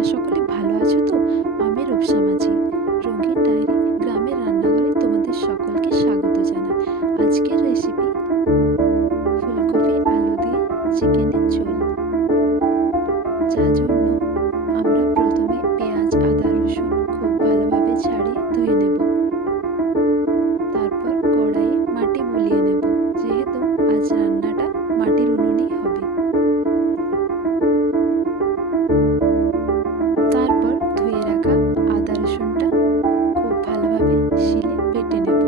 তোমরা সকলে ভালো আছো তো? আমি রূপসা মাঝি। রঙিন ডায়েরি গ্রামের রান্নাঘরে তোমাদের সকলকে স্বাগত জানাই। আজকের রেসিপি ফুলকপি আলু দিয়ে চিকেনের ঝোল। যার জন্য আমরা প্রথমে পেঁয়াজ আদা রসুন খুব ভালোভাবে ছাড়িয়ে ধুয়ে নেব। তারপর কড়াইয়ে মাটি বুলিয়ে নেব, যেহেতু আজ রান্নাটা মাটির উনুনেই হবে। তারপর ধুয়ে রাখা আদা রসুনটা খুব ভালোভাবে শিলে বেটে নেব।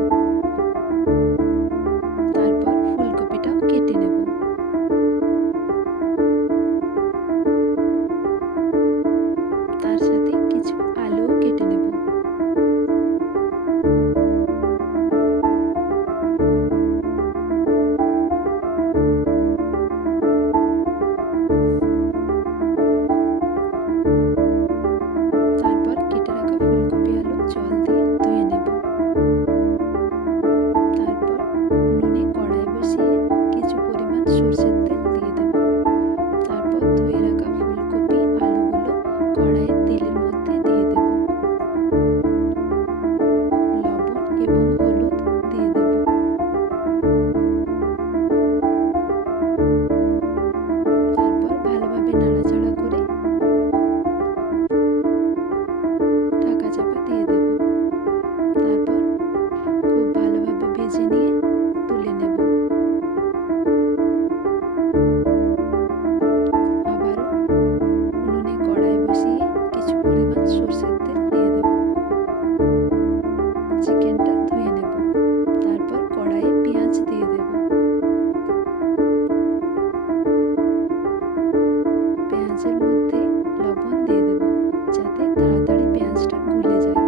তারপর ফুলকপিটাও কেটে নেব। তার সাথে কিছু আলুও কেটে নেব। তারপর কেটে রাখা ফুলকপি আলু জল দিয়ে ধুয়ে নেব। তারপর উনুনে কড়াই বসিয়ে কিছু পরিমাণ সরষের তেল দিয়ে দেব। তারপর ধুয়ে রাখা ফুলকপি আলুগুলো কড়াইয়ের তেলের মধ্যে দিয়ে দেব। লবণ এবং হলুদ দিয়ে দেব। তারপর ভালোভাবে নাড়াচাড়া করে ঢাকা চাপা দিয়ে দেব। তারপর খুব ভালোভাবে ভেজে নিয়ে তুলে নেব। আবারও উনুনে কড়াই বসিয়ে কিছু পরিমাণ সরষের তেল দিয়ে দেব। চিকেনটা ধুয়ে নেব। তারপর কড়াইয়ে পেঁয়াজ দিয়ে দেব। পেঁয়াজের মধ্যে লবণ দিয়ে দেব, যাতে তাড়াতাড়ি পেঁয়াজটা গলে যায়।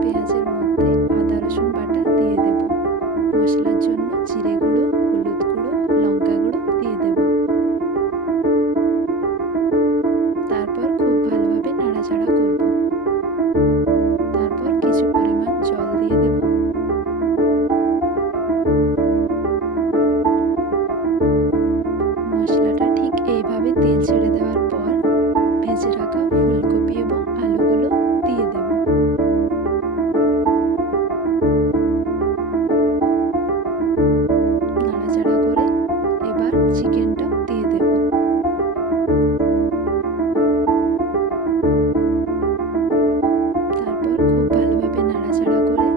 পেঁয়াজের মধ্যে আদা রসুন বাটা দিয়ে দেব। মশলার জন্য জিরে গুঁড়ো, হলুদ গুঁড়ো, লঙ্কা গুঁড়ো দিয়ে দেব। তারপর খুব ভালোভাবে নাড়াচাড়া করব। তারপর কিছু পরিমাণ জল দিয়ে দেব। মশলাটা ঠিক এইভাবে তেল ছেড়ে দেওয়ার পর ভেজে রাখা ফুলকপি এবং আলুগুলো দিয়ে দেব। নাড়াচাড়া করে এবার চিকেনটাও দিয়ে দেব। তারপর খুব ভালোভাবে নাড়াচাড়া করে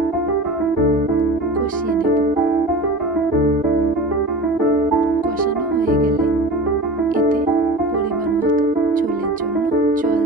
কষিয়ে নেব। কষানো হয়ে গেলে এতে পরিমাণ মতো ঝোলের জন্য জল